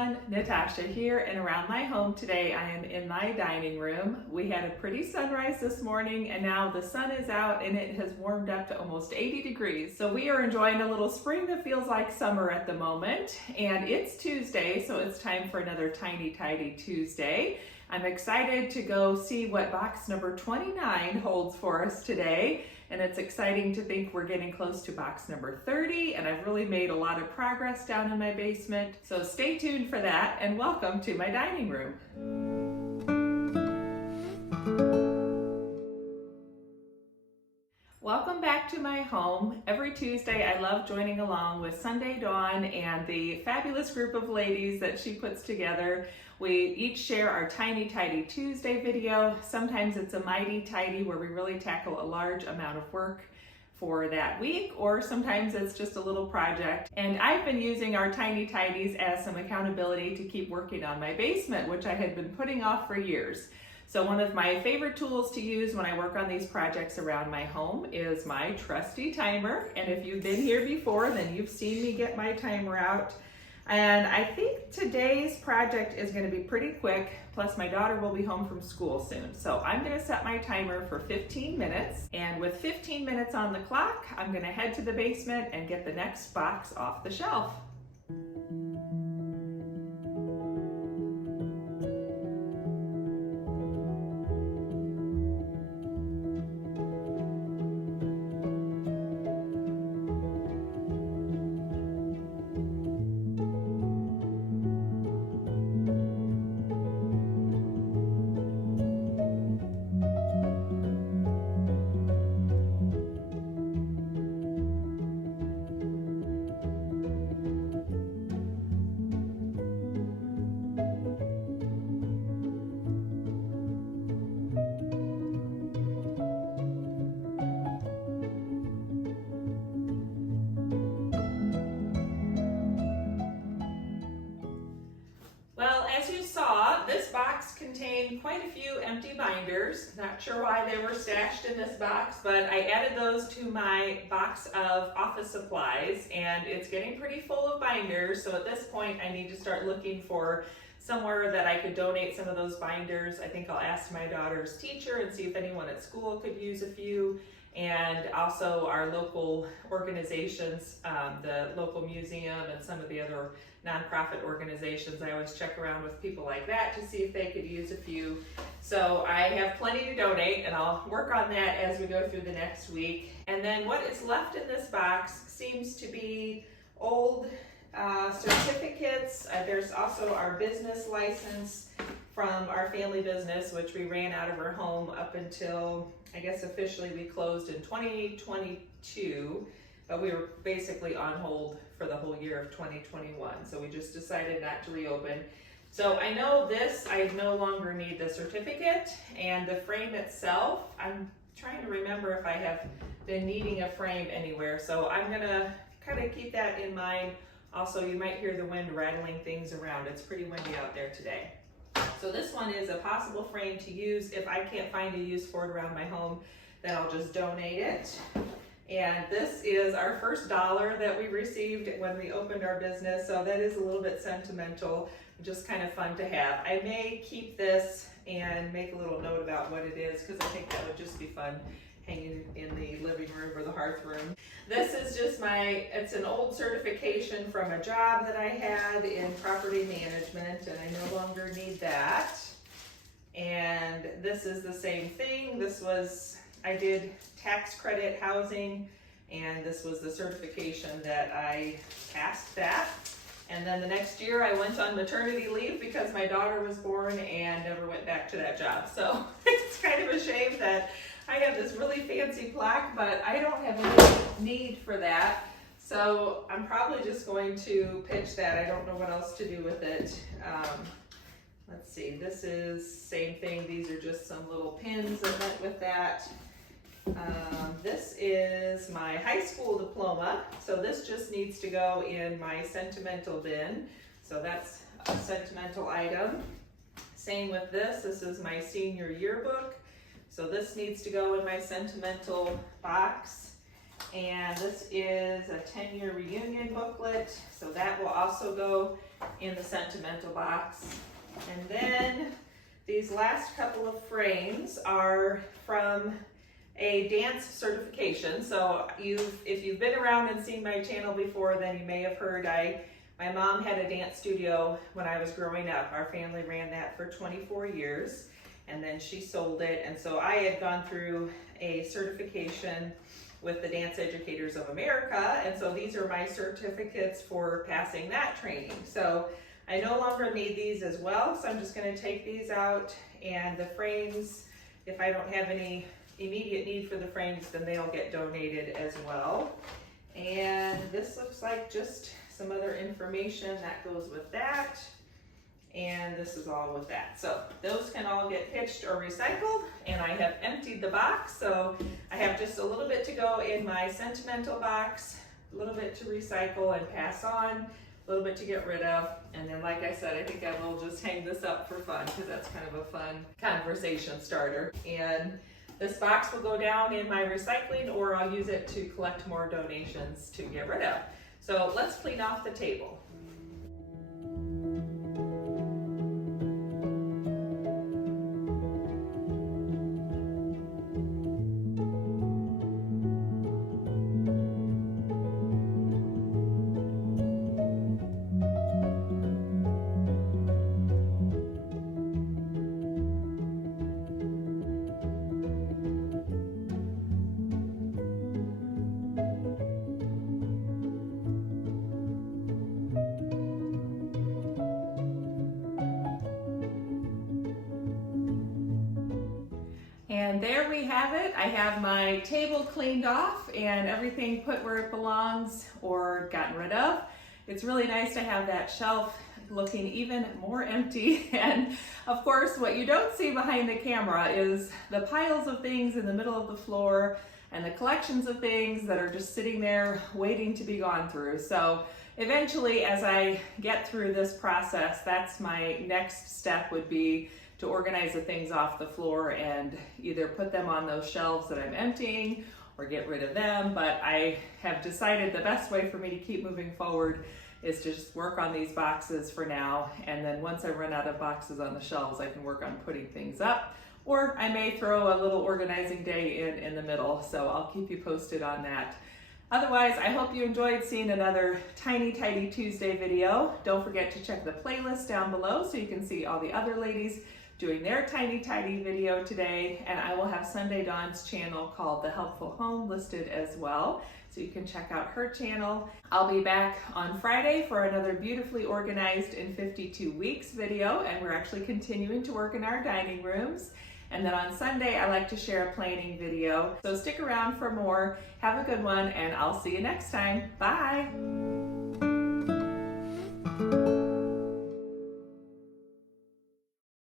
everyone, Natasha here, and around my home today I am in my dining room. We had a pretty sunrise this morning and now the sun is out and it has warmed up to almost 80 degrees. So we are enjoying a little spring that feels like summer at the moment, and it's Tuesday, so it's time for another Tiny Tidy Tuesday. I'm excited to go see what box number 29 holds for us today. And it's exciting to think we're getting close to box number 30, and I've really made a lot of progress down in my basement. So stay tuned for that, and welcome to my dining room. Welcome back to my home. Every Tuesday I love joining along with Sunday Dawn and the fabulous group of ladies that she puts together. We each share our Tiny Tidy Tuesday video. Sometimes it's a Mighty Tidy where we really tackle a large amount of work for that week, or sometimes it's just a little project. And I've been using our Tiny Tidies as some accountability to keep working on my basement, which I had been putting off for years. So one of my favorite tools to use when I work on these projects around my home is my trusty timer. And if you've been here before, then you've seen me get my timer out. And I think today's project is going to be pretty quick, plus my daughter will be home from school soon. So I'm going to set my timer for 15 minutes. And with 15 minutes on the clock, I'm going to head to the basement and get the next box off the shelf. This box contained quite a few empty binders. Not sure why they were stashed in this box, but I added those to my box of office supplies, and it's getting pretty full of binders. So at this point I need to start looking for somewhere that I could donate some of those binders. I think I'll ask my daughter's teacher and see if anyone at school could use a few, and also our local organizations, the local museum and some of the other nonprofit organizations. I always check around with people like that to see if they could use a few. So I have plenty to donate, and I'll work on that as we go through the next week. And then what is left in this box seems to be old certificates. There's also our business license from our family business, which we ran out of our home up until, I guess officially we closed in 2022, but we were basically on hold for the whole year of 2021. So we just decided not to reopen. So I know this, I no longer need the certificate, and the frame itself, I'm trying to remember if I have been needing a frame anywhere. So I'm gonna kind of keep that in mind. Also, you might hear the wind rattling things around. It's pretty windy out there today. So this one is a possible frame to use. If I can't find a use for it around my home, then I'll just donate it. And this is our first dollar that we received when we opened our business, so that is a little bit sentimental, just kind of fun to have. I may keep this and make a little note about what it is, because I think that would just be fun hanging in the living room or the hearth room. This is just it's an old certification from a job that I had in property management, and I no longer need that. And this is the same thing. I did tax credit housing, and this was the certification that I passed that. And then the next year I went on maternity leave because my daughter was born and never went back to that job. So it's kind of a shame that I have this really fancy plaque, but I don't have any need for that. So I'm probably just going to pitch that. I don't know what else to do with it. Let's see, this is same thing. These are just some little pins that went with that. This is my high school diploma, so this just needs to go in my sentimental bin, so that's a sentimental item. Same with this is my senior yearbook, so this needs to go in my sentimental box. And this is a 10-year reunion booklet, so that will also go in the sentimental box. And then these last couple of frames are from a dance certification. So if you've been around and seen my channel before, then you may have heard my mom had a dance studio when I was growing up. Our family ran that for 24 years, and then she sold it. And so I had gone through a certification with the Dance Educators of America, and so these are my certificates for passing that training. So I no longer need these as well, so I'm just going to take these out, and the frames, if I don't have any immediate need for the frames, then they'll get donated as well. And this looks like just some other information that goes with that, and this is all with that. So those can all get pitched or recycled, and I have emptied the box, so I have just a little bit to go in my sentimental box, a little bit to recycle and pass on, a little bit to get rid of, and then like I said, I think I will just hang this up for fun because that's kind of a fun conversation starter. And this box will go down in my recycling, or I'll use it to collect more donations to get rid of. So let's clean off the table. And there we have it. I have my table cleaned off and everything put where it belongs or gotten rid of. It's really nice to have that shelf looking even more empty. And of course, what you don't see behind the camera is the piles of things in the middle of the floor and the collections of things that are just sitting there waiting to be gone through. So eventually, as I get through this process, that's my next step, would be to organize the things off the floor and either put them on those shelves that I'm emptying or get rid of them. But I have decided the best way for me to keep moving forward is to just work on these boxes for now. And then once I run out of boxes on the shelves, I can work on putting things up, or I may throw a little organizing day in the middle. So I'll keep you posted on that. Otherwise, I hope you enjoyed seeing another Tiny Tidy Tuesday video. Don't forget to check the playlist down below so you can see all the other ladies doing their Tiny Tidy video today. And I will have Sunday Dawn's channel called The Helpful Home listed as well, so you can check out her channel. I'll be back on Friday for another Beautifully Organized in 52 Weeks video, and we're actually continuing to work in our dining rooms. And then on Sunday, I like to share a planning video. So stick around for more. Have a good one, and I'll see you next time. Bye.